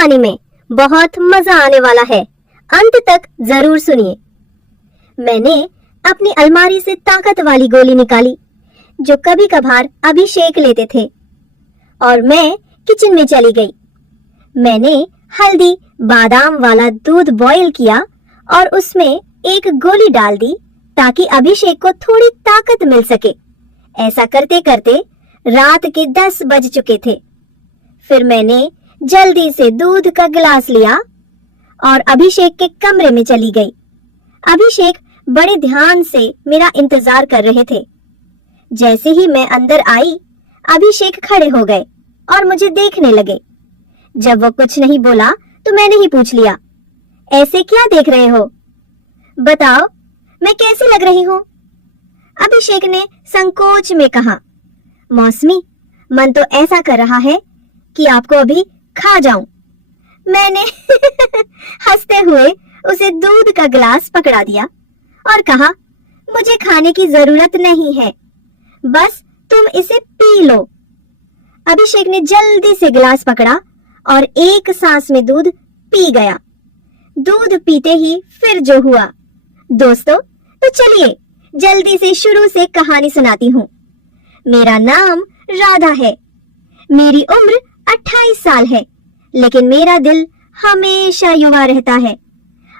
कहानी में बहुत मजा आने वाला है, अंत तक जरूर सुनिए। मैंने अपनी अलमारी से ताकत वाली गोली निकाली जो कभी कभार अभिषेक लेते थे और मैं किचन में चली गई। मैंने हल्दी बादाम वाला दूध बॉईल किया और उसमें एक गोली डाल दी ताकि अभिषेक को थोड़ी ताकत मिल सके। ऐसा करते करते रात के 10 बज चुके थे। फिर मैंने जल्दी से दूध का गिलास लिया और अभिषेक के कमरे में चली गई। अभिषेक बड़े ध्यान से मेरा इंतजार कर रहे थे। जैसे ही मैं अंदर आई, अभिषेक खड़े हो गए और मुझे देखने लगे। जब वो कुछ नहीं बोला तो मैंने ही पूछ लिया, ऐसे क्या देख रहे हो? बताओ, मैं कैसी लग रही हूँ? अभिषेक ने संकोच में कहा, मौसमी, मन तो ऐसा कर रहा है कि आपको अभी खा जाऊं। मैंने हंसते हुए उसे दूध का गिलास पकड़ा दिया और कहा, मुझे खाने की जरूरत नहीं है, बस तुम इसे पी लो। अभिषेक ने जल्दी से गिलास पकड़ा और एक सांस में दूध पी गया। दूध पीते ही फिर जो हुआ। दोस्तों, तो चलिए जल्दी से शुरू से कहानी सुनाती हूँ। मेरा नाम राधा है। मेरी उम्र 28 साल है, लेकिन मेरा दिल हमेशा युवा रहता है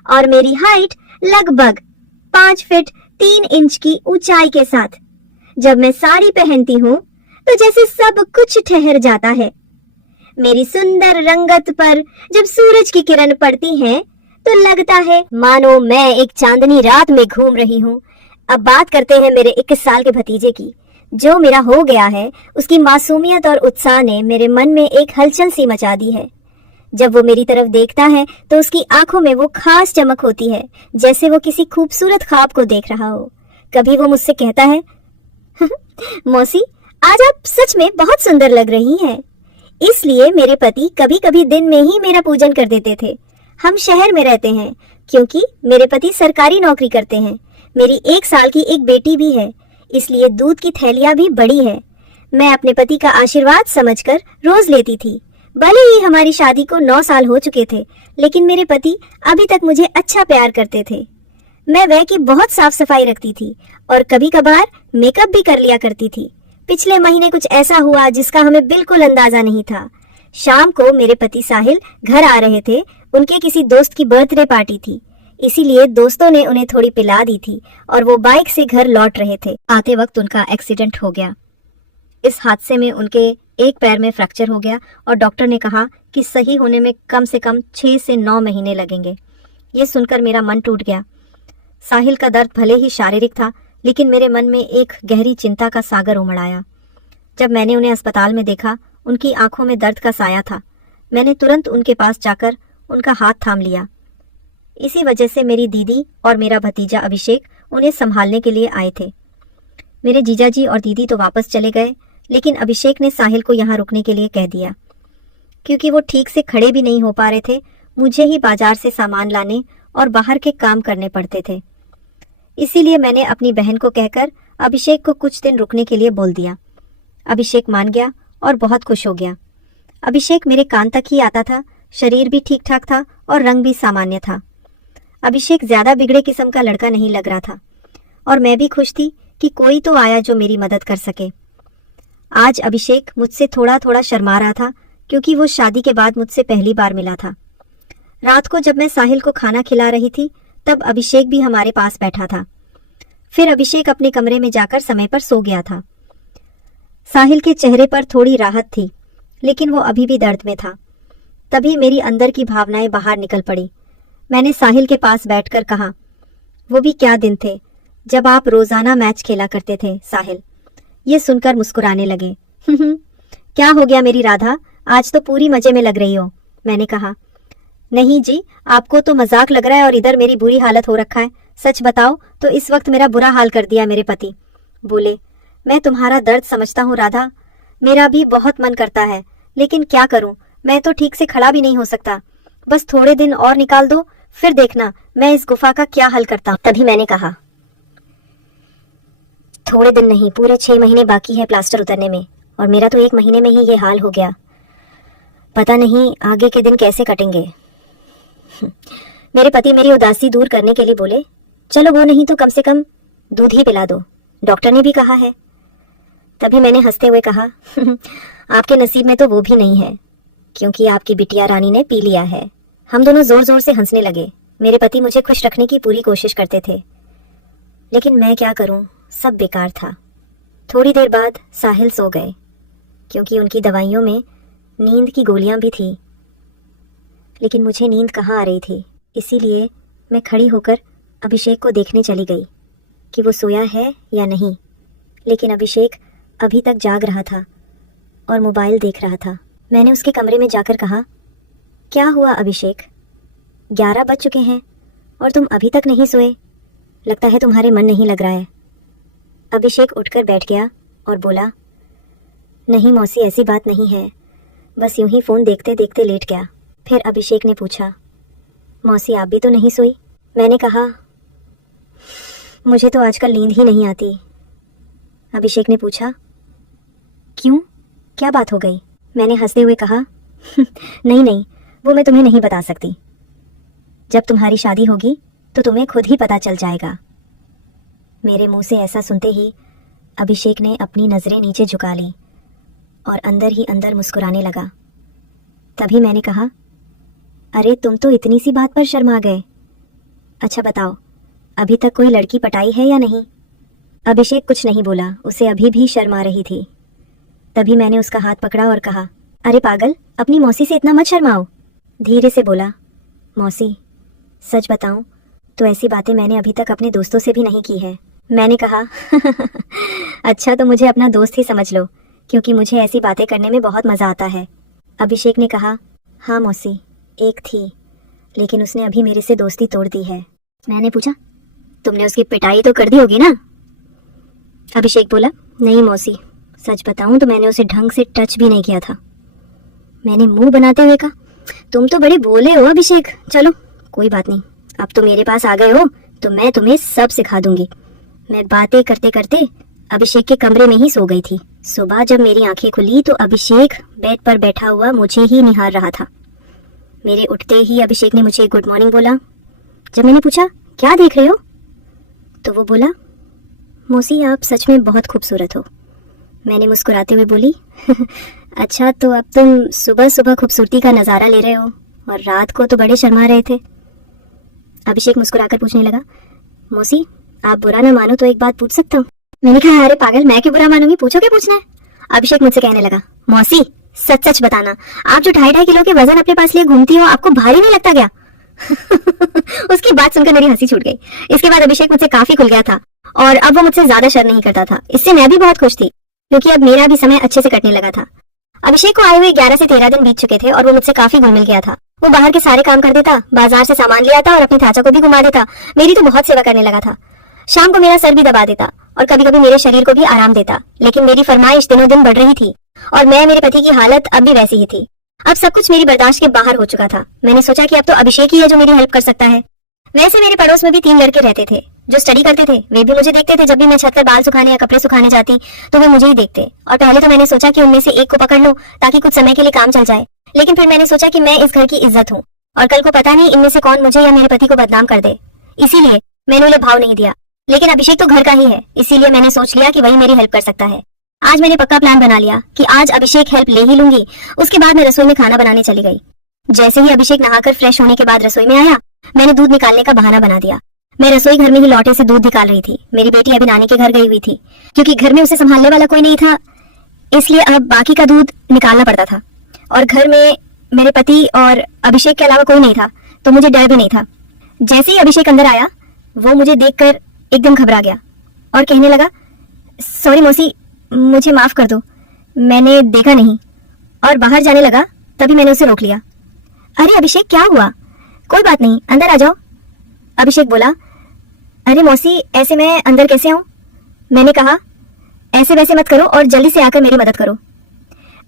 और मेरी हाइट लगभग 5 फीट 3 इंच की ऊंचाई के साथ। जब मैं साड़ी पहनती हूँ तो जैसे सब कुछ ठहर जाता है। मेरी सुंदर रंगत पर जब सूरज की किरण पड़ती है तो लगता है मानो मैं एक चांदनी रात में घूम रही हूँ। अब बात करते हैं मेरे 21 साल के भतीजे की। जो मेरा हो गया है, उसकी मासूमियत और उत्साह ने मेरे मन में एक हलचल सी मचा दी है। जब वो मेरी तरफ देखता है तो उसकी आंखों में वो खास चमक होती है, जैसे वो किसी खूबसूरत ख्वाब को देख रहा हो। कभी वो मुझसे कहता है, मौसी, आज आप सच में बहुत सुंदर लग रही हैं। इसलिए मेरे पति कभी कभी दिन में ही मेरा पूजन कर देते थे। हम शहर में रहते हैं क्योंकि मेरे पति सरकारी नौकरी करते हैं। मेरी 1 साल की एक बेटी भी है, इसलिए दूध की थैलियां भी बड़ी है। मैं अपने पति का आशीर्वाद समझकर रोज लेती थी। भले ही हमारी शादी को 9 साल हो चुके थे, लेकिन मेरे पति अभी तक मुझे अच्छा प्यार करते थे। मैं वह की बहुत साफ सफाई रखती थी और कभी कभार मेकअप भी कर लिया करती थी। पिछले महीने कुछ ऐसा हुआ जिसका हमें बिल्कुल अंदाजा नहीं था। शाम को मेरे पति साहिल घर आ रहे थे। उनके किसी दोस्त की बर्थडे पार्टी थी, इसीलिए दोस्तों ने उन्हें थोड़ी पिला दी थी और वो बाइक से घर लौट रहे थे। आते वक्त उनका एक्सीडेंट हो गया। इस हादसे में उनके एक पैर में फ्रैक्चर हो गया और डॉक्टर ने कहा कि सही होने में कम से कम 6 से 9 महीने लगेंगे। ये सुनकर मेरा मन टूट गया। साहिल का दर्द भले ही शारीरिक था, लेकिन मेरे मन में एक गहरी चिंता का सागर उमड़ आया। जब मैंने उन्हें अस्पताल में देखा, उनकी आंखों में दर्द का साया था। मैंने तुरंत उनके पास जाकर उनका हाथ थाम लिया। इसी वजह से मेरी दीदी और मेरा भतीजा अभिषेक उन्हें संभालने के लिए आए थे। मेरे जीजाजी और दीदी तो वापस चले गए, लेकिन अभिषेक ने साहिल को यहाँ रुकने के लिए कह दिया। क्योंकि वो ठीक से खड़े भी नहीं हो पा रहे थे, मुझे ही बाजार से सामान लाने और बाहर के काम करने पड़ते थे। इसीलिए मैंने अपनी बहन को कहकर अभिषेक को कुछ दिन रुकने के लिए बोल दिया। अभिषेक मान गया और बहुत खुश हो गया। अभिषेक मेरे कान तक ही आता था, शरीर भी ठीक ठाक था और रंग भी सामान्य था। अभिषेक ज्यादा बिगड़े किस्म का लड़का नहीं लग रहा था और मैं भी खुश थी कि कोई तो आया जो मेरी मदद कर सके। आज अभिषेक मुझसे थोड़ा थोड़ा शर्मा रहा था क्योंकि वो शादी के बाद मुझसे पहली बार मिला था। रात को जब मैं साहिल को खाना खिला रही थी, तब अभिषेक भी हमारे पास बैठा था। फिर अभिषेक अपने कमरे में जाकर समय पर सो गया था। साहिल के चेहरे पर थोड़ी राहत थी, लेकिन वो अभी भी दर्द में था। तभी मेरी अंदर की भावनाएं बाहर निकल पड़ी। मैंने साहिल के पास बैठकर कहा, वो भी क्या दिन थे जब आप रोजाना मैच खेला करते थे साहिल। ये सुनकर मुस्कुराने लगे। क्या हो गया मेरी राधा, आज तो पूरी मजे में लग रही हो, मैंने कहा। नहीं जी, आपको तो मजाक लग रहा है और इधर मेरी बुरी हालत हो रखा है। सच बताओ तो इस वक्त मेरा बुरा हाल कर दिया मेरे पति। बोले, मैं तुम्हारा दर्द समझता हूँ राधा, मेरा भी बहुत मन करता है, लेकिन क्या करूँ, मैं तो ठीक से खड़ा भी नहीं हो सकता। बस थोड़े दिन और निकाल दो, फिर देखना मैं इस गुफा का क्या हल करता हूँ। तभी मैंने कहा, थोड़े दिन नहीं, पूरे 6 महीने बाकी है प्लास्टर उतरने में और मेरा तो 1 महीने में ही ये हाल हो गया। पता नहीं आगे के दिन कैसे कटेंगे। मेरे पति मेरी उदासी दूर करने के लिए बोले, चलो वो नहीं तो कम से कम दूध ही पिला दो, डॉक्टर ने भी कहा है। तभी मैंने हंसते हुए कहा, आपके नसीब में तो वो भी नहीं है, क्योंकि आपकी बिटिया रानी ने पी लिया है। हम दोनों जोर जोर से हंसने लगे। मेरे पति मुझे खुश रखने की पूरी कोशिश करते थे, लेकिन मैं क्या करूं, सब बेकार था। थोड़ी देर बाद साहिल सो गए, क्योंकि उनकी दवाइयों में नींद की गोलियां भी थी। लेकिन मुझे नींद कहाँ आ रही थी, इसीलिए मैं खड़ी होकर अभिषेक को देखने चली गई कि वो सोया है या नहीं। लेकिन अभिषेक अभी तक जाग रहा था और मोबाइल देख रहा था। मैंने उसके कमरे में जाकर कहा, क्या हुआ अभिषेक, 11 बज चुके हैं और तुम अभी तक नहीं सोए? लगता है तुम्हारे मन नहीं लग रहा है। अभिषेक उठकर बैठ गया और बोला, नहीं मौसी, ऐसी बात नहीं है, बस यूं ही फ़ोन देखते देखते लेट गया। फिर अभिषेक ने पूछा, मौसी आप भी तो नहीं सोई? मैंने कहा, मुझे तो आजकल नींद ही नहीं आती। अभिषेक ने पूछा, क्यों, क्या बात हो गई? मैंने हंसते हुए कहा, नहीं नहीं, वो मैं तुम्हें नहीं बता सकती। जब तुम्हारी शादी होगी तो तुम्हें खुद ही पता चल जाएगा। मेरे मुंह से ऐसा सुनते ही अभिषेक ने अपनी नज़रें नीचे झुका ली और अंदर ही अंदर मुस्कुराने लगा। तभी मैंने कहा, अरे तुम तो इतनी सी बात पर शर्मा गए। अच्छा बताओ, अभी तक कोई लड़की पटाई है या नहीं? अभिषेक कुछ नहीं बोला, उसे अभी भी शर्म आ रही थी। तभी मैंने उसका हाथ पकड़ा और कहा, अरे पागल, अपनी मौसी से इतना मत शर्माओ। धीरे से बोला, मौसी सच बताऊं तो ऐसी बातें मैंने अभी तक अपने दोस्तों से भी नहीं की है। मैंने कहा, अच्छा तो मुझे अपना दोस्त ही समझ लो, क्योंकि मुझे ऐसी बातें करने में बहुत मज़ा आता है। अभिषेक ने कहा, हाँ मौसी, एक थी, लेकिन उसने अभी मेरे से दोस्ती तोड़ दी है। मैंने पूछा, तुमने उसकी पिटाई तो कर दी होगी ना? अभिषेक बोला, नहीं मौसी, सच बताऊं तो मैंने उसे ढंग से टच भी नहीं किया था। मैंने मुंह बनाते हुए कहा, तुम तो बड़े भोले हो अभिषेक। चलो कोई बात नहीं, अब तो मेरे पास आ गए हो तो मैं तुम्हें सब सिखा दूंगी। मैं बातें करते करते अभिषेक के कमरे में ही सो गई थी। सुबह जब मेरी आंखें खुली तो अभिषेक बेड पर बैठा हुआ मुझे ही निहार रहा था। मेरे उठते ही अभिषेक ने मुझे गुड मॉर्निंग बोला। जब मैंने पूछा, क्या देख रहे हो, तो वो बोला, मौसी आप सच में बहुत खूबसूरत हो। मैंने मुस्कुराते हुए बोली, अच्छा तो अब तुम सुबह सुबह खूबसूरती का नज़ारा ले रहे हो और रात को तो बड़े शर्मा रहे थे। अभिषेक मुस्कुराकर पूछने लगा, मौसी आप बुरा ना मानो तो एक बात पूछ सकता हूँ? मैंने कहा, अरे पागल, मैं क्यों बुरा मानूंगी, पूछो क्या पूछना है। अभिषेक मुझसे कहने लगा, मौसी सच सच बताना, आप जो 2.5 किलो के वजन अपने पास लिए घूमती हो, आपको भारी नहीं लगता क्या? उसकी बात सुनकर मेरी हंसी छूट गई। इसके बाद अभिषेक मुझसे काफी खुल गया था और अब वो मुझसे ज्यादा शर्म नहीं करता था। इससे मैं भी बहुत खुश थी, क्योंकि अब मेरा भी समय अच्छे से कटने लगा था। अभिषेक को आए हुए 11 से 13 दिन बीत चुके थे और वो मुझसे काफी घुल मिल गया था। वो बाहर के सारे काम कर देता, बाजार से सामान ले आता और अपनी चाचा को भी घुमा देता। मेरी तो बहुत सेवा करने लगा था। शाम को मेरा सर भी दबा देता और कभी कभी मेरे शरीर को भी आराम देता। लेकिन मेरी फरमाइश दिनों दिन बढ़ रही थी और मैं मेरे पति की हालत अब भी वैसी ही थी। अब सब कुछ मेरी बर्दाश्त के बाहर हो चुका था। मैंने सोचा कि अब तो अभिषेक ही है जो मेरी हेल्प कर सकता है। वैसे मेरे पड़ोस में भी 3 लड़के रहते थे जो स्टडी करते थे। वे भी मुझे देखते थे। जब भी मैं छत पर बाल सुखाने या कपड़े सुखाने जाती तो वे मुझे ही देखते। और पहले तो मैंने सोचा कि उनमें से एक को पकड़ लूं ताकि कुछ समय के लिए काम चल जाए। लेकिन फिर मैंने सोचा कि मैं इस घर की इज्जत हूँ और कल को पता नहीं इनमें से कौन मुझे या मेरे पति को बदनाम कर दे। इसीलिए मैंने उन्हें भाव नहीं दिया। लेकिन अभिषेक तो घर का ही है, इसीलिए मैंने सोच लिया कि वही मेरी हेल्प कर सकता है। आज मैंने पक्का प्लान बना लिया कि आज अभिषेक हेल्प ले ही लूंगी। उसके बाद मैं रसोई में खाना बनाने चली गई। जैसे ही अभिषेक नहाकर फ्रेश होने के बाद रसोई में आया, मैंने दूध निकालने का बहाना बना दिया। मैं रसोई घर में ही लौटे से दूध निकाल रही थी। मेरी बेटी अभी नानी के घर गई हुई थी, क्योंकि घर में उसे संभालने वाला कोई नहीं था, इसलिए अब बाकी का दूध निकालना पड़ता था। और घर में मेरे पति और अभिषेक के अलावा कोई नहीं था, तो मुझे डर भी नहीं था। जैसे ही अभिषेक अंदर आया, वो मुझे देखकर एकदम घबरा गया और कहने लगा, सॉरी मौसी, मुझे माफ कर दो, मैंने देखा नहीं, और बाहर जाने लगा। तभी मैंने उसे रोक लिया। अरे अभिषेक, क्या हुआ? कोई बात नहीं, अंदर आ जाओ। अभिषेक बोला, अरे मौसी, ऐसे मैं अंदर कैसे आऊं? मैंने कहा, ऐसे वैसे मत करो और जल्दी से आकर मेरी मदद करो।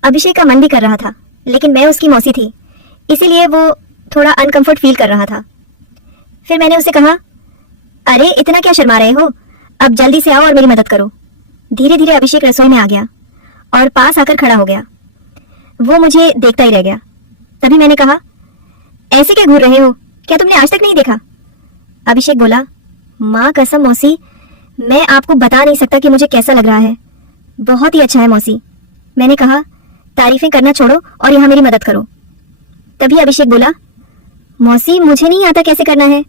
अभिषेक का मन भी कर रहा था, लेकिन मैं उसकी मौसी थी, इसीलिए वो थोड़ा अनकंफर्ट फील कर रहा था। फिर मैंने उसे कहा, अरे इतना क्या शर्मा रहे हो, अब जल्दी से आओ और मेरी मदद करो। धीरे धीरे अभिषेक रसोई में आ गया और पास आकर खड़ा हो गया। वो मुझे देखता ही रह गया। तभी मैंने कहा, ऐसे क्या घूर रहे हो, क्या तुमने आज तक नहीं देखा? अभिषेक बोला, माँ कसम मौसी, मैं आपको बता नहीं सकता कि मुझे कैसा लग रहा है। बहुत ही अच्छा है मौसी। मैंने कहा, तारीफें करना छोड़ो और यहाँ मेरी मदद करो। तभी अभिषेक बोला, मौसी मुझे नहीं आता कैसे करना है।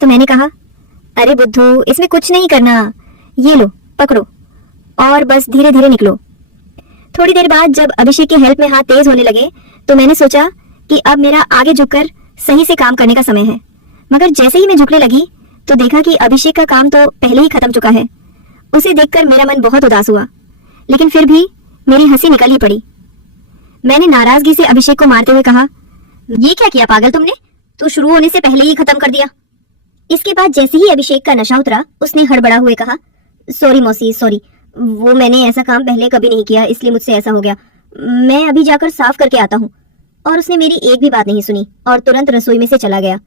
तो मैंने कहा, अरे बुद्धू, इसमें कुछ नहीं करना, ये लो पकड़ो और बस धीरे धीरे निकलो। थोड़ी देर बाद जब अभिषेक की हेल्प में हाथ तेज होने लगे तो मैंने सोचा कि अब मेरा आगे झुककर सही से काम करने का समय है। मगर जैसे ही मैं झुकने लगी तो देखा कि अभिषेक का काम तो पहले ही खत्म चुका है। उसे देखकर मेरा मन बहुत उदास हुआ, लेकिन फिर भी मेरी हंसी निकल ही पड़ी। मैंने नाराजगी से अभिषेक को मारते हुए कहा, ये क्या किया पागल तुमने, तू शुरू होने से पहले ही खत्म कर दिया। इसके बाद जैसे ही अभिषेक का नशा उतरा उसने हड़बड़ा हुए कहा, सॉरी मौसी सॉरी, वो मैंने ऐसा काम पहले कभी नहीं किया, इसलिए मुझसे ऐसा हो गया। मैं अभी जाकर साफ करके आता हूँ। और उसने मेरी एक भी बात नहीं सुनी और तुरंत रसोई में से चला गया।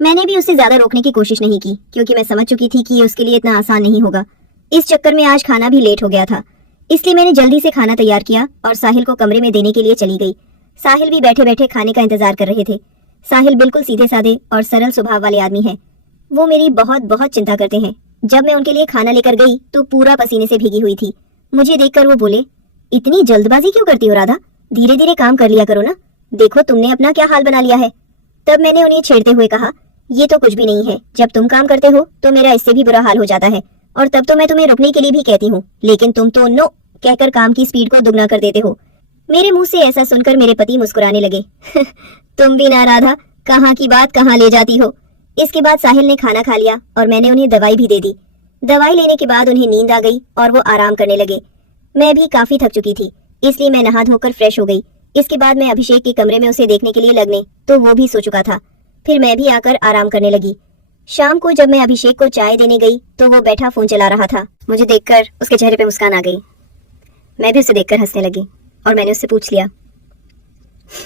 मैंने भी उसे ज्यादा रोकने की कोशिश नहीं की, क्योंकि मैं समझ चुकी थी कि ये उसके लिए इतना आसान नहीं होगा। इस चक्कर में आज खाना भी लेट हो गया था, इसलिए मैंने जल्दी से खाना तैयार किया और साहिल को कमरे में देने के लिए चली गई। साहिल भी बैठे बैठे खाने का इंतजार कर रहे थे। साहिल बिल्कुल सीधे साधे और सरल स्वभाव वाले आदमी हैं। वो मेरी बहुत बहुत चिंता करते हैं। जब मैं उनके लिए खाना लेकर गई तो पूरा पसीने से भीगी हुई थी। मुझे देखकर वो बोले, इतनी जल्दबाजी क्यों करती हो राधा, धीरे धीरे काम कर लिया करो ना, देखो तुमने अपना क्या हाल बना लिया है। तब मैंने उन्हें छेड़ते हुए कहा, ये तो कुछ भी नहीं है, जब तुम काम करते हो तो मेरा इससे भी बुरा हाल हो जाता है, और तब तो मैं तुम्हें रुकने के लिए भी कहती हूँ, लेकिन तुम तो नो कहकर काम की स्पीड को दुगना कर देते हो। मेरे मुंह से ऐसा सुनकर मेरे पति मुस्कुराने लगे। तुम भी ना राधा, कहाँ की बात कहाँ ले जाती हो। इसके बाद साहिल ने खाना खा लिया और मैंने उन्हें दवाई भी दे दी। दवाई लेने के बाद उन्हें नींद आ गई और वो आराम करने लगे। मैं भी काफी थक चुकी थी, इसलिए मैं नहा धोकर फ्रेश हो गई। इसके बाद मैं अभिषेक के कमरे में उसे देखने के लिए लगने, तो वो भी सो चुका था। फिर मैं भी आकर आराम करने लगी। शाम को जब मैं अभिषेक को चाय देने गई तो वो बैठा फोन चला रहा था। मुझे देखकर उसके चेहरे पे मुस्कान आ गई। मैं भी उसे देखकर हंसने लगी और मैंने उससे पूछ लिया,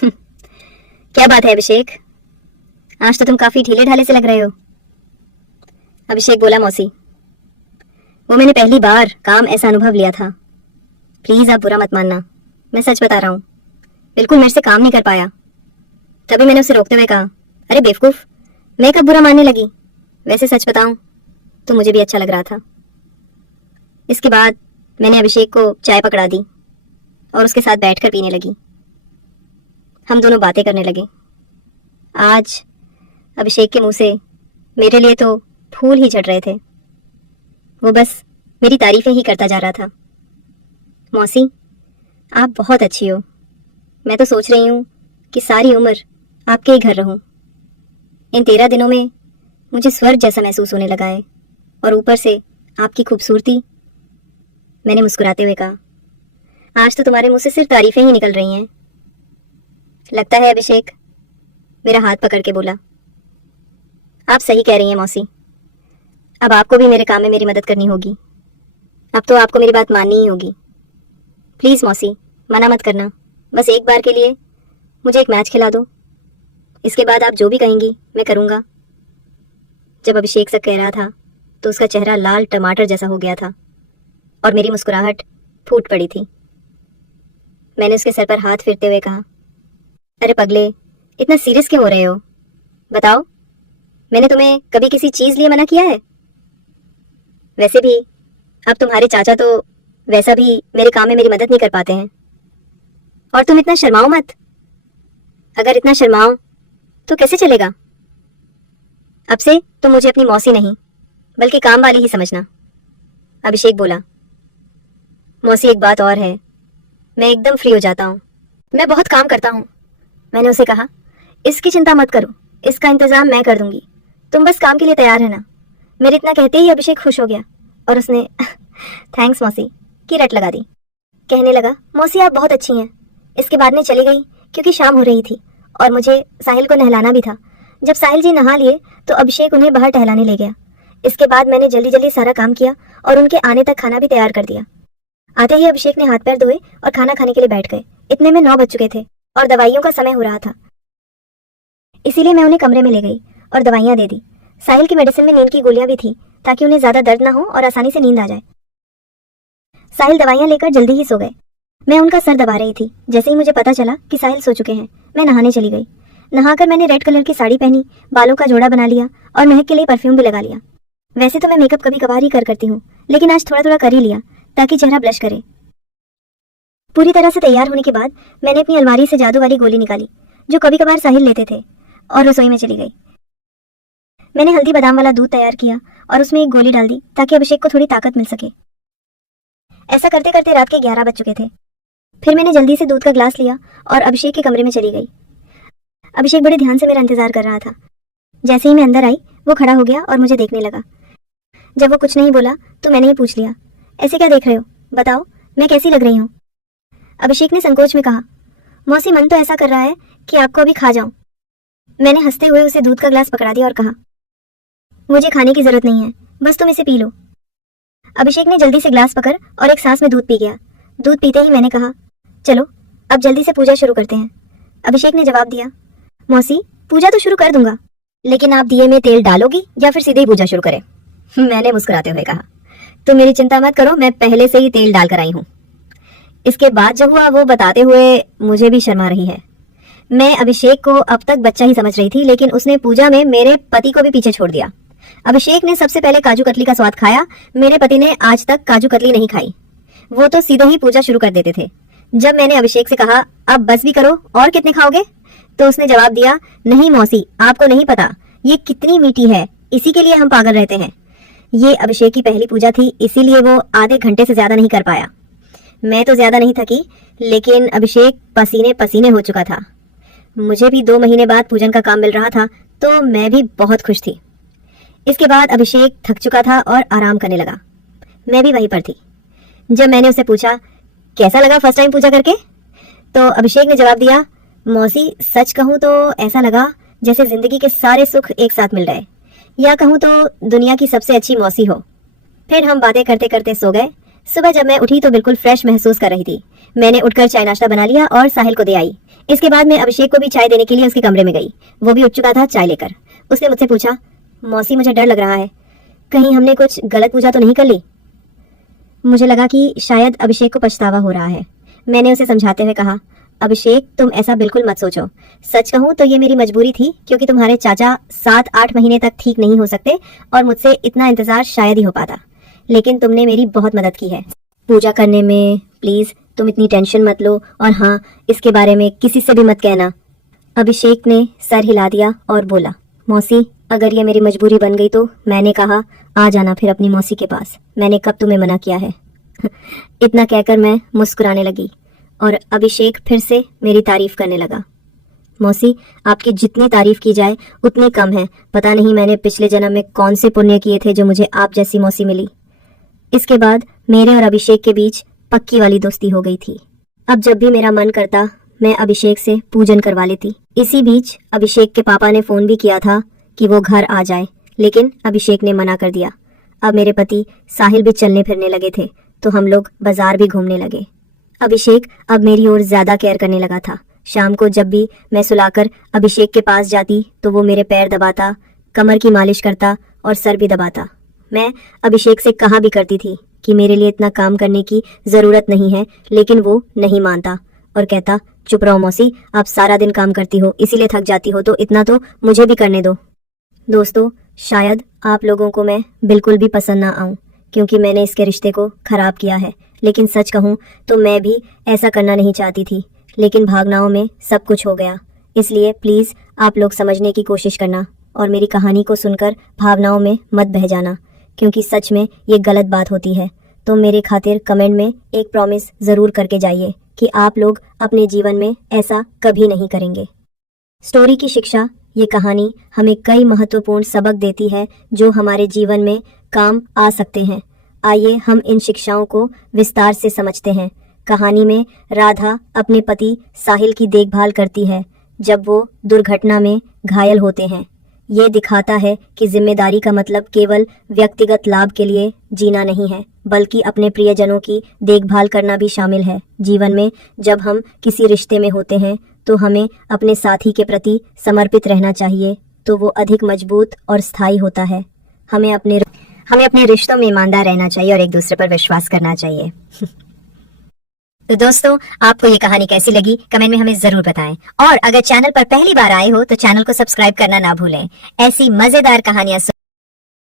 क्या बात है अभिषेक, आज तो तुम काफी ढीले ढाले से लग रहे हो। अभिषेक बोला, मौसी वो मैंने पहली बार काम ऐसा अनुभव लिया था, प्लीज आप बुरा मत मानना, मैं सच बता रहा हूँ, बिल्कुल मेरे से काम नहीं कर पाया। तभी मैंने उसे रोकते हुए कहा, अरे बेवकूफ, मैं कब बुरा मानने लगी, वैसे सच बताऊं तो मुझे भी अच्छा लग रहा था। इसके बाद मैंने अभिषेक को चाय पकड़ा दी और उसके साथ बैठकर पीने लगी। हम दोनों बातें करने लगे। आज अभिषेक के मुंह से मेरे लिए तो फूल ही झड़ रहे थे। वो बस मेरी तारीफें ही करता जा रहा था। मौसी आप बहुत अच्छी हो, मैं तो सोच रही हूँ कि सारी उम्र आपके ही घर रहूं। इन 13 दिनों में मुझे स्वर्ग जैसा महसूस होने लगा है, और ऊपर से आपकी खूबसूरती। मैंने मुस्कुराते हुए कहा, आज तो तुम्हारे मुंह से सिर्फ तारीफें ही निकल रही हैं। लगता है अभिषेक मेरा हाथ पकड़ के बोला, आप सही कह रही हैं मौसी, अब आपको भी मेरे काम में मेरी मदद करनी होगी। अब तो आपको मेरी बात माननी ही होगी। प्लीज मौसी मना मत करना, बस एक बार के लिए मुझे एक मैच खिला दो, इसके बाद आप जो भी कहेंगी मैं करूंगा। जब अभिषेक से कह रहा था तो उसका चेहरा लाल टमाटर जैसा हो गया था और मेरी मुस्कुराहट फूट पड़ी थी। मैंने उसके सर पर हाथ फेरते हुए कहा, अरे पगले, इतना सीरियस क्यों हो रहे हो, बताओ मैंने तुम्हें कभी किसी चीज लिए मना किया है? वैसे भी अब तुम्हारे चाचा तो वैसा भी मेरे काम में मेरी मदद नहीं कर पाते हैं, और तुम इतना शर्माओ मत। अगर इतना शर्माओ तो कैसे चलेगा? अब से तुम मुझे अपनी मौसी नहीं बल्कि काम वाली ही समझना। अभिषेक बोला, मौसी एक बात और है, मैं एकदम फ्री हो जाता हूँ, मैं बहुत काम करता हूँ। मैंने उसे कहा, इसकी चिंता मत करो, इसका इंतजाम मैं कर दूंगी, तुम बस काम के लिए तैयार रहना। मेरे इतना कहते ही अभिषेक खुश हो गया और उसने थैंक्स मौसी की रट लगा दी। कहने लगा, मौसी आप बहुत अच्छी हैं। इसके बाद में चली गई क्योंकि शाम हो रही थी और मुझे साहिल को नहलाना भी था। जब साहिल जी नहा लिए तो अभिषेक उन्हें बाहर टहलाने ले गया। इसके बाद मैंने जल्दी जल्दी सारा काम किया और उनके आने तक खाना भी तैयार कर दिया। आते ही अभिषेक ने हाथ पैर धोए और खाना खाने के लिए बैठ गए। इतने में 9 बज चुके थे और दवाइयों का समय हो रहा था, इसीलिए मैं उन्हें कमरे में ले गई और दवाइयां दे दी। साहिल की मेडिसिन में नींद की गोलियां भी थी ताकि उन्हें ज्यादा दर्द ना हो और आसानी से नींद आ जाए। साहिल दवाइयां लेकर जल्दी ही सो गए। मैं उनका सर दबा रही थी। जैसे ही मुझे पता चला कि साहिल सो चुके हैं, मैं नहाने चली गई। नहाकर मैंने रेड कलर की साड़ी पहनी, बालों का जोड़ा बना लिया और महक के लिए परफ्यूम भी लगा लिया। वैसे तो मैं मेकअप कभी कभार ही करती हूँ, लेकिन आज थोड़ा थोड़ा कर ही लिया ताकि चेहरा ब्लश करे। पूरी तरह से तैयार होने के बाद मैंने अपनी अलमारी से जादू वाली गोली निकाली जो कभी कभार साहिल लेते थे और रसोई में चली गई। मैंने हल्दी बादाम वाला दूध तैयार किया और उसमें एक गोली डाल दी ताकि अभिषेक को थोड़ी ताकत मिल सके। ऐसा करते करते रात के 11 बज चुके थे। फिर मैंने जल्दी से दूध का ग्लास लिया और अभिषेक के कमरे में चली गई। अभिषेक बड़े ध्यान से मेरा इंतजार कर रहा था। जैसे ही मैं अंदर आई, वो खड़ा हो गया और मुझे देखने लगा। जब वो कुछ नहीं बोला तो मैंने ही पूछ लिया, ऐसे क्या देख रहे हो, बताओ मैं कैसी लग रही हूँ? अभिषेक ने संकोच में कहा, मौसी मन तो ऐसा कर रहा है कि आपको अभी खा जाऊं। मैंने हंसते हुए उसे दूध का ग्लास पकड़ा दिया और कहा, मुझे खाने की जरूरत नहीं है, बस तुम इसे पी लो। अभिषेक ने जल्दी से ग्लास पकड़ और एक सांस में दूध पी गया। दूध पीते ही मैंने कहा, चलो अब जल्दी से पूजा शुरू करते हैं। अभिषेक ने जवाब दिया, मौसी पूजा तो शुरू कर दूंगा, लेकिन आप दिए में तेल डालोगी या फिर सीधे ही पूजा शुरू करें? मैंने मुस्कुराते हुए कहा, तुम मेरी चिंता मत करो, मैं पहले से ही तेल डालकर आई हूँ। इसके बाद जो हुआ वो बताते हुए मुझे भी शर्मा रही है। मैं अभिषेक को अब तक बच्चा ही समझ रही थी, लेकिन उसने पूजा में मेरे पति को भी पीछे छोड़ दिया। अभिषेक ने सबसे पहले काजू कतली का स्वाद खाया, मेरे पति ने आज तक काजू कतली नहीं खाई। वो तो सीधे ही पूजा शुरू कर देते थे। जब मैंने अभिषेक से कहा, अब बस भी करो, और कितने खाओगे, तो उसने जवाब दिया, नहीं मौसी, आपको नहीं पता ये कितनी मीठी है, इसी के लिए हम पागल रहते हैं। ये अभिषेक की पहली पूजा थी, इसीलिए वो आधे घंटे से ज्यादा नहीं कर पाया। मैं तो ज्यादा नहीं थकी, लेकिन अभिषेक पसीने पसीने हो चुका था। मुझे भी 2 महीने बाद पूजन का काम मिल रहा था, तो मैं भी बहुत खुश थी। इसके बाद अभिषेक थक चुका था और आराम करने लगा। मैं भी वहीं पर थी। जब मैंने उसे पूछा, कैसा लगा फर्स्ट टाइम पूजा करके, तो अभिषेक ने जवाब दिया, मौसी सच कहूँ तो ऐसा लगा जैसे जिंदगी के सारे सुख एक साथ मिल रहे, या कहूँ तो दुनिया की सबसे अच्छी मौसी हो। फिर हम बातें करते करते सो गए। सुबह जब मैं उठी तो बिल्कुल फ्रेश महसूस कर रही थी। मैंने उठकर चाय नाश्ता बना लिया और साहिल को दे आई। इसके बाद मैं अभिषेक को भी चाय देने के लिए उसके कमरे में गई। वो भी उठ चुका था चाय लेकर। उसने मुझसे पूछा, मौसी मुझे डर लग रहा है, कहीं हमने कुछ गलत पूजा तो नहीं कर ली? मुझे लगा कि शायद अभिषेक को पछतावा हो रहा है। मैंने उसे समझाते हुए कहा, अभिषेक तुम ऐसा बिल्कुल मत सोचो। सच कहूँ तो ये मेरी मजबूरी थी, क्योंकि तुम्हारे चाचा 7-8 महीने तक ठीक नहीं हो सकते और मुझसे इतना इंतजार शायद ही हो पाता। लेकिन तुमने मेरी बहुत मदद की है पूजा करने में। प्लीज तुम इतनी टेंशन मत लो, और हाँ, इसके बारे में किसी से भी मत कहना। अभिषेक ने सर हिला दिया और बोला, मौसी अगर ये मेरी मजबूरी बन गई तो मैंने कहा आ जाना फिर अपनी मौसी के पास, मैंने कब तुम्हें मना किया है? इतना कहकर मैं मुस्कुराने लगी और अभिषेक फिर से मेरी तारीफ करने लगा। मौसी आपकी जितनी तारीफ की जाए उतनी कम है। पता नहीं मैंने पिछले जन्म में कौन से पुण्य किए थे जो मुझे आप जैसी मौसी मिली। इसके बाद मेरे और अभिषेक के बीच पक्की वाली दोस्ती हो गई थी। अब जब भी मेरा मन करता मैं अभिषेक से पूजन करवा लेती। इसी बीच अभिषेक के पापा ने फोन भी किया था कि वो घर आ जाए, लेकिन अभिषेक ने मना कर दिया। अब मेरे पति साहिल भी चलने फिरने लगे थे, तो हम लोग बाजार भी घूमने लगे। अभिषेक अब मेरी ओर ज्यादा केयर करने लगा था। शाम को जब भी मैं सुलाकर अभिषेक के पास जाती तो वो मेरे पैर दबाता, कमर की मालिश करता और सर भी दबाता। मैं अभिषेक से कहा भी करती थी कि मेरे लिए इतना काम करने की जरूरत नहीं है, लेकिन वो नहीं मानता और कहता, चुप रहो मौसी, आप सारा दिन काम करती हो इसीलिए थक जाती हो, तो इतना तो मुझे भी करने दो। दोस्तों, शायद आप लोगों को मैं बिल्कुल भी पसंद ना आऊं, क्योंकि मैंने इसके रिश्ते को खराब किया है। लेकिन सच कहूं तो मैं भी ऐसा करना नहीं चाहती थी, लेकिन भावनाओं में सब कुछ हो गया। इसलिए प्लीज आप लोग समझने की कोशिश करना और मेरी कहानी को सुनकर भावनाओं में मत बह जाना, क्योंकि सच में ये गलत बात होती है। तो मेरे खातिर कमेंट में एक प्रॉमिस जरूर करके जाइए कि आप लोग अपने जीवन में ऐसा कभी नहीं करेंगे। स्टोरी की शिक्षा, ये कहानी हमें कई महत्वपूर्ण सबक देती है जो हमारे जीवन में काम आ सकते हैं। आइए हम इन शिक्षाओं को विस्तार से समझते हैं। कहानी में राधा अपने पति साहिल की देखभाल करती है जब वो दुर्घटना में घायल होते हैं। ये दिखाता है कि जिम्मेदारी का मतलब केवल व्यक्तिगत लाभ के लिए जीना नहीं है, बल्कि अपने प्रियजनों की देखभाल करना भी शामिल है। जीवन में जब हम किसी रिश्ते में होते हैं तो हमें अपने साथी के प्रति समर्पित रहना चाहिए, तो वो अधिक मजबूत और स्थायी होता है। हमें अपने रिश्तों में ईमानदार रहना चाहिए और एक दूसरे पर विश्वास करना चाहिए। तो दोस्तों, आपको ये कहानी कैसी लगी कमेंट में हमें जरूर बताएं। और अगर चैनल पर पहली बार आए हो तो चैनल को सब्सक्राइब करना ना भूलें। ऐसी मजेदार कहानियां